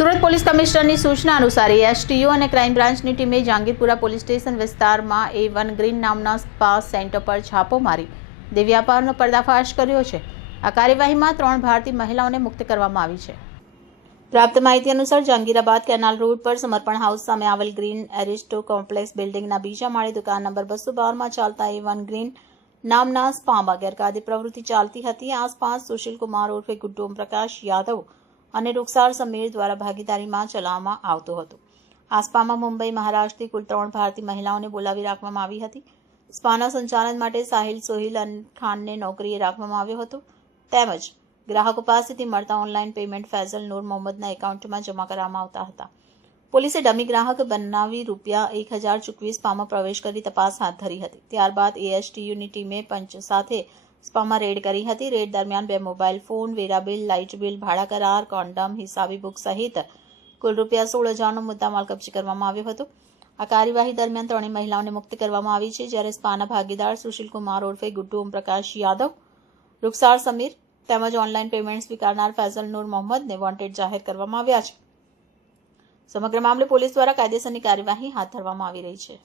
Surat police કમિશનરની સૂચના અનુસાર એસટીયુ અને ક્રાઇમ બ્રાન્ચની ટીમે જાંગીરપુરા પોલીસ સ્ટેશન વિસ્તારમાં એ વન ગ્રીન નામના સ્પા સેન્ટર પર છાપો મારી દેવ્યાપારનો પર્દાફાશ કર્યો છે. આ કાર્યવાહીમાં ત્રણ ભારતીય મહિલાઓને મુક્ત કરવામાં આવી છે. પ્રાપ્ત માહિતી અનુસાર જહાંગીરાબાદ કેનાલ રોડ પર સમર્પણ હાઉસ સામે આવેલ ગ્રીન એરિસ્ટો કોમ્પ્લેક્સ બિલ્ડિંગના બીજા માળે દુકાન નંબર બસો બારમાં ચાલતા એ વન ગ્રીન નામના સ્પામાં ગેરકાયદે પ્રવૃત્તિ ચાલતી હતી. આ સ્પા સુશીલ કુમાર ઉર્ફે ગુડ્ડુ ઓમપ્રકાશ યાદવ અને રૂકસાર સમીર દ્વારા ભાગીદારીમાં ચલાવવામાં આવતું હતું. આસ્પામાં મુંબઈ, મહારાષ્ટ્રથી કુલ ત્રણ ભારતીય મહિલાઓને બોલાવી રાખવામાં આવી હતી. સ્પાના સંચાલન માટે સાહિલ સોહિલ ખાનને નોકરીએ રાખવામાં આવ્યો હતો. તેમજ ગ્રાહકો પાસેથી મળતા ઓનલાઈન પેમેન્ટ ફૈઝલ નૂર મોહમ્મદના એકાઉન્ટમાં જમા કરવામાં આવતા હતા. પોલીસે ડમી ગ્રાહક બનાવી રૂપિયા એક હજાર ચૂકવી સ્પામાં પ્રવેશ કરી તપાસ હાથ ધરી હતી. ત્યારબાદ એએસટીયુની ટીમે પંચ સાથે સ્પામાં રેડ કરી હતી. રેડ દરમિયાન બે મોબાઈલ ફોન, વેરા બિલ, લાઇટ બિલ, ભાડા કરાર, કોન્ડમ, હિસાબી બુક સહિત કુલ રૂપિયા સોળ હજારનો મુદ્દામાલ કબજે કરવામાં આવ્યો હતો. આ કાર્યવાહી દરમિયાન ત્રણેય મહિલાઓને મુક્ત કરવામાં આવી છે. જ્યારે સ્પાના ભાગીદાર સુશીલ કુમાર ઉર્ફે ગુડ્ડુ ઓમપ્રકાશ યાદવ રૂકસાર સમીર તેમજ ઓનલાઈન પેમેન્ટ સ્વીકારનાર ફૈઝલ નૂર મોહમ્મદને વોન્ટેડ જાહેર કરવામાં આવ્યા છે. સમગ્ર મામલે પોલીસ દ્વારા કાયદેસરની કાર્યવાહી હાથ ધરવામાં આવી રહી છે.